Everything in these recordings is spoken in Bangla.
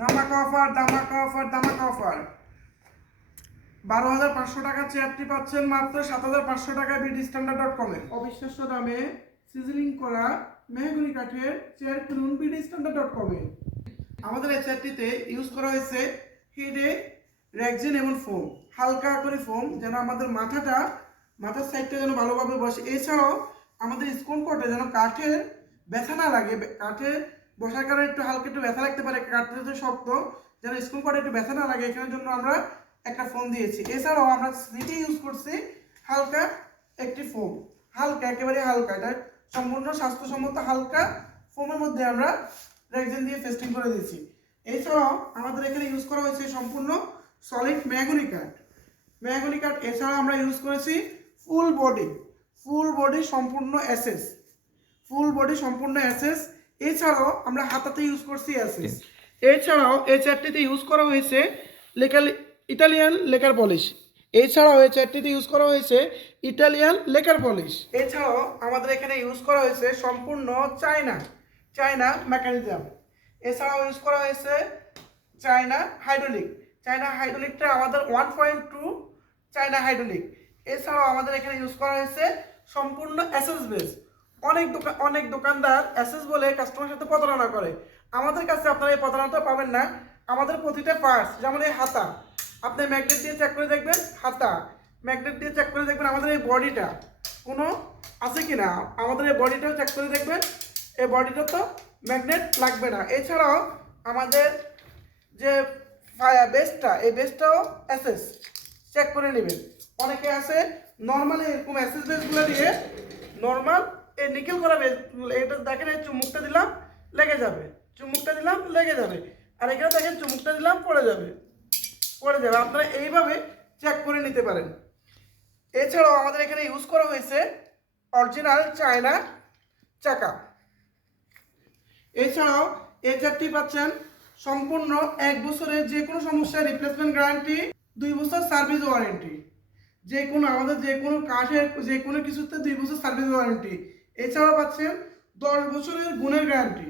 ধামাকা অফার, ধামাকা অফার, ধামাকা অফার। 12,500 টাকা চেয়ারটি পাচ্ছেন মাত্র 7,500 টাকায় bdsstandard.com এ। অবিশ্বাস্য দামে সিজলিং করা মেহগনি কাঠের চেয়ার কিনুন bdsstandard.com এ। আমাদের এই চেয়ারটিতে ইউজ করা হয়েছে হেডে রেক্সিন এবং ফোম, হালকা করে ফোম, যেন আমাদের মাথার সাইডটা যেন ভালোভাবে বসে। এছাড়াও আমাদের স্কোন কোটে যেন কাঠের ব্যথা না লাগে, কাঠে বসার কারণে একটু হালকা একটু ব্যথা লাগতে পারে, কাঠটা তো শক্ত, যেন স্কোন কোটে একটু ব্যথা না লাগে, এখানের জন্য আমরা একটা ফোম দিয়েছি। এছাড়াও আমরা সিটে ইউজ করছি হালকা একটি ফোম, হালকা একেবারে হালকা, এটা সম্পূর্ণ স্বাস্থ্যসম্মত হালকা ফোমের মধ্যে আমরা রেক্সিন দিয়ে ফেস্টিং করে দিয়েছি। এছাড়াও আমাদের এখানে ইউজ করা হয়েছে সম্পূর্ণ সলিড মেহগনি কাঠ। এছাড়াও আমরা ইউজ করেছি ফুল বডি সম্পূর্ণ এসএস। এছাড়াও আমরা হাতাতে ইউজ করছি এসএস। এছাড়াও এই চারটিতে ইউজ করা হয়েছে ইটালিয়ান লেকার পলিশ। এছাড়াও আমাদের এখানে ইউজ করা হয়েছে সম্পূর্ণ চায়না মেকানিজম। এছাড়াও ইউজ করা হয়েছে চায়না হাইড্রোলিকটা আমাদের 1.2 চায়না হাইড্রোলিক। এছাড়াও আমাদের এখানে ইউজ করা হয়েছে সম্পূর্ণ এসএস বেস। অনেক দোকানদার এসএস বলে কাস্টমারের সাথে প্রতারণা করে। আমাদের কাছে আপনারা এই প্রতারণাটা পাবেন না। আমাদের প্রতিটা পার্টস, যেমন এই হাতা, আপনি ম্যাগনেট দিয়ে চেক করে দেখবেন, আমাদের এই বডিটা কোনো আছে কি না, আমাদের এই বডিটাও চেক করে দেখবেন, এই বডিটা তো ম্যাগনেট লাগবে না। এছাড়াও আমাদের যে এই বেসটাও এসএস চেক করে নেবেন। অনেকে আছে নর্মালি এরকম এসএস বেসগুলো দিয়ে নর্মাল এই নিকেল করা বেস, এটা দেখেন এই চুমুকটা দিলাম লেগে যাবে, আর এখানে দেখেন চুমুকটা দিলাম পড়ে যাবে। আপনারা এইভাবে চেক করে নিতে পারেন। এছাড়াও আমাদের এখানে ইউজ করা হয়েছে অরিজিনাল চায়না চাকা। এছাড়াও এই চারটি পাচ্ছেন সম্পূর্ণ 1 বছরের যে কোনো সমস্যার রিপ্লেসমেন্ট গ্যারান্টি, 2 বছর সার্ভিস ওয়ারেন্টি, আমাদের যে কোনো কাঠের যে কোনো কিছুতে 2 বছর সার্ভিস ওয়ারেন্টি। এছাড়াও পাচ্ছেন 10 বছরের গুণের গ্যারান্টি,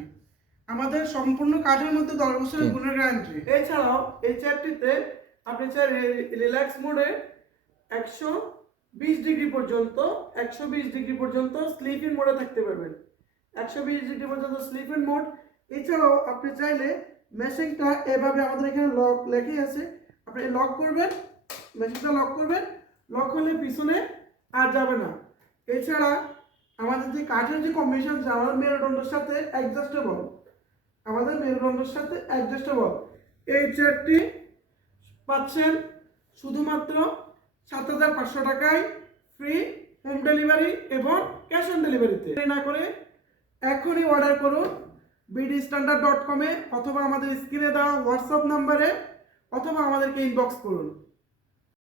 আমাদের সম্পূর্ণ কাঠের মধ্যে 10 বছরের গুণের গ্যারান্টি। এছাড়াও এই চেয়ারটিতে আপনি চাই রিল্যাক্স মোডে 120 ডিগ্রি পর্যন্ত স্লিপ ইন মোডে থাকতে পারবেন, 120 ডিগ্রি পর্যন্ত স্লিপ ইন মোড। এছাড়াও আপনি চাইলে মেশিনটা এভাবে, আমাদের এখানে লক লেখাই আছে, আপনি মেশিনটা লক হলে পিছনে আর যাবে না। এছাড়া আমাদের যে কাঠের যে কম্বিনেশন, আমাদের মেরুদণ্ডের সাথে অ্যাডজাস্টেবল, এই চেয়ারটি পাচ্ছেন শুধুমাত্র 7,500 টাকায়, ফ্রি হোম ডেলিভারি এবং ক্যাশ অন ডেলিভারিতে। না করে এখনই অর্ডার করুন bdsstandard.com এ, অথবা আমাদের স্ক্রিনে দেওয়া হোয়াটসঅ্যাপ নাম্বারে, অথবা আমাদেরকে ইনবক্স করুন।